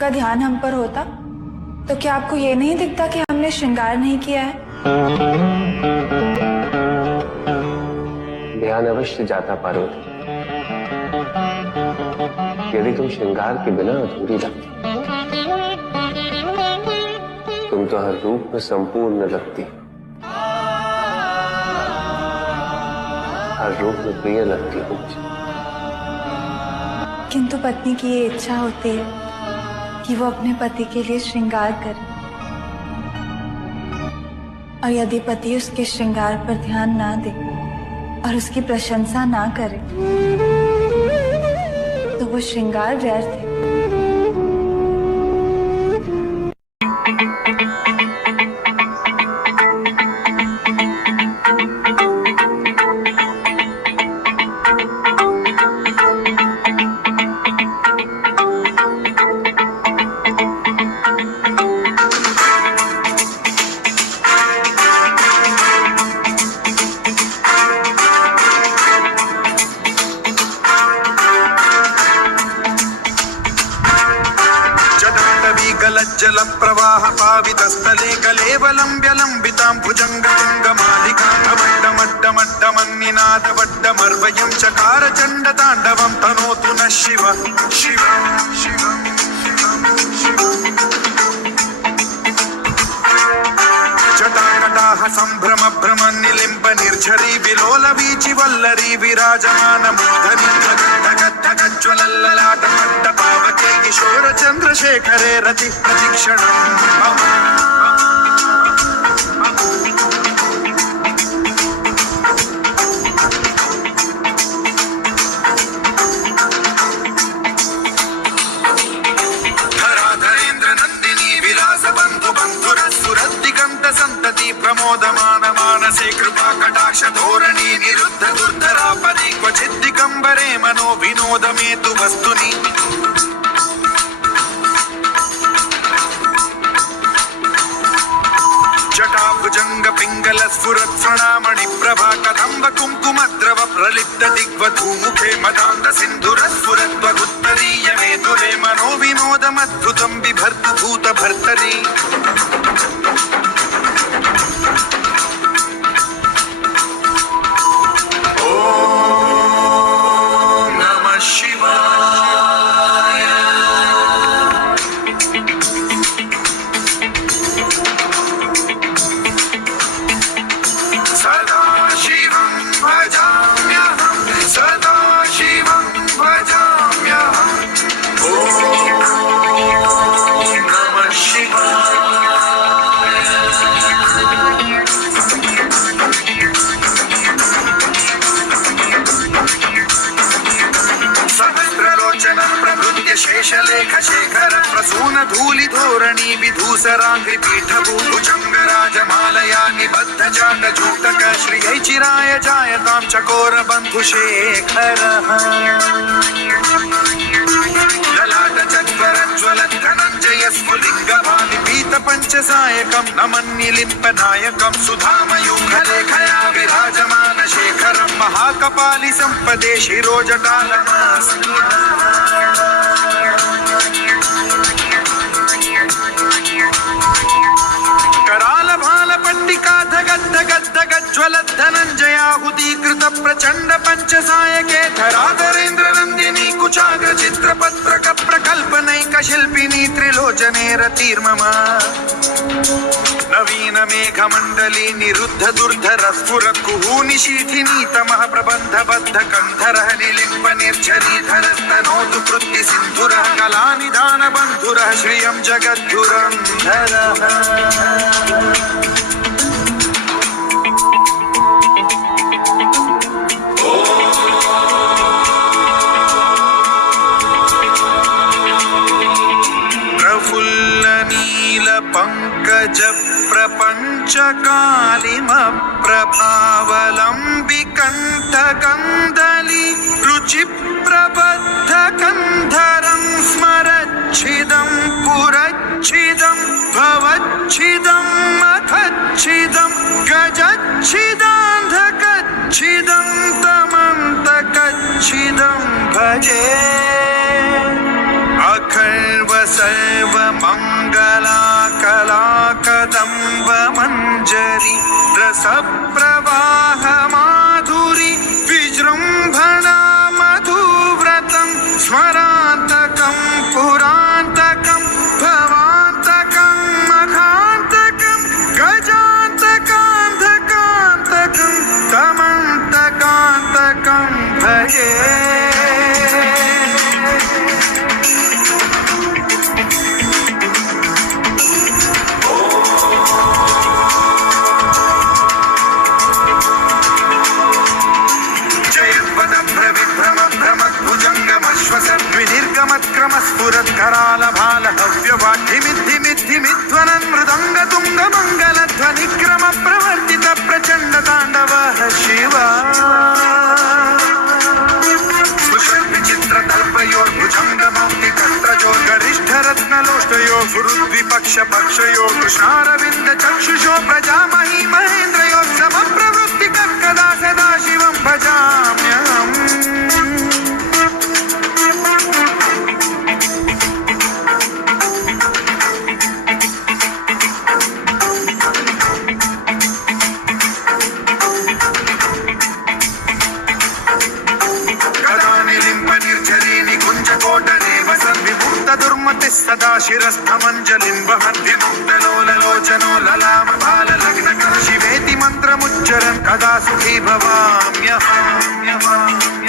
का ध्यान हम पर होता तो क्या आपको ये नहीं दिखता कि हमने श्रृंगार नहीं किया है? ध्यान अवश्य जाता पार्वती, यदि तुम श्रृंगार के बिना अधूरी लगती। तुम तो हर रूप में संपूर्ण लगती, हर रूप में प्रिय लगती हो मुझे। किंतु पत्नी की ये इच्छा होती है कि वो अपने पति के लिए श्रृंगार करे, और यदि पति उसके श्रृंगार पर ध्यान ना दे और उसकी प्रशंसा ना करे तो वो श्रृंगार व्यर्थ है। जल प्रवाह पावितस्थले कलेवलं व्यलंबितां भुजंगमड्डमड्डमड्डमन्निनादवड्डमर्वयं चकार चण्डताण्डवं तनोतु नः शिव शिव शिव जटाकटाह सम्भ्रम भ्रमन् निलिम्ब निर्झरी विलोल वीचि वल्लरी विराजमान मूर्धनि ज्वलल्ललाट मट्ट पावके किशोर चंद्रशेखरे रति प्रतीक्षणम् धराधरेन्द्र नंदिनी विलास बंधु बंधुरसुरद्दिगंत संतति प्रमोदमान मानसे कृपा कटाक्ष धोरणी निरुद्ध दुर्धरा परि क्वचित् दिगंबरे मनो विनोद में तु वस्तुनि जटाभुजंग पिंगल स्फुरत् प्रणामणि प्रभा कदंब कुंकुम द्रव प्रलिप्त दिग्वधू मुखे मदान्त सिंधुर स्फुरत् उत्तरीय मेतुरे मनो विनोदमद्भुतं बिभर्तु भूत भर्तरी शेषलेख शेखर प्रसून धूलि धोरणी विधूसरांग्रि पीठ भुजंग राजमालया निबद्ध जाट जूटक श्रियै चिराय जायतां चकोर बंधु शेखर ललाट चक्र ज्वलत् धनंजय स्फुलिंग भावि पीत पंचसायकं नमन्निलिम्प नायकं सुधामयूख लेखया विराजमान शेखरं महाकपालि संपदे शिरोजटालमस्तु कराल भाल पट्टिका धगद् धगद् धगद् ज्वलत् धनंजयाहुतीकृत प्रचंड पंचसायके धराधरेन्द्र नंदिनी कुचाग्र चित्रपत्रक प्रकल्पनैक शिल्पिनी त्रिलोचने रतिर्मम नवीन मेघमंडली निरुद्ध दुर्धर स्फुर कुहूनिशीथिनी तमः प्रबंध बद्ध कंधरः निलिम्ब निर्झरी धरस्तनोतु कृत्ति सिंधुरः कलानिधान बंधुरः श्रियं जगद्धुरन्धरः प्रफुल्ल नील पंकज प्रपंच कालिम प्रभावलंबि कंठ कंदली रुचि प्रबद्ध कंधरं स्मरच्छिदं पुरच्छिदं भवच्छिदं मखच्छिदं गजच्छिदान्धकच्छिदं तमन्तकच्छिदं भजे अखर्व सर्व मङ्गलाकलाकदम्ब मञ्जरी रसप्रवाह माधुरी विजृम्भणा मधुव्रतं स्मरान्तकं पुरान्तकं भवान्तकं मखान्तकं गजान्तकान्धकान्तकं तमन्तकान्तकं भजे। विनिर्गमत्क्रमस्फुरत्करालभाल हव्यवाढ्यमिद्धिमिद्धिमिध्वनन् मृदङ्गतुङ्गमङ्गलध्वनिक्रम प्रवर्तित प्रचण्ड ताण्डवः शिवा विचित्रतल्पयोर्भुजङ्गमौक्तिकत्रयो गरिष्ठरत्नलोष्टयो गुरुद्विपक्षपक्षयो कृष्णारविन्द चक्षुषो प्रजामही महेन्द्रयो समप्रवृत्तिकः कदा सदा शिवं भजाम्यहम्। सदा शिरस्थमञ्जलिं वहन्ति मुक्तलोललोचनो ललाम बाललग्नकः शिवेति मन्त्रमुच्चरन् कदा सुखी भवाम्यहम्।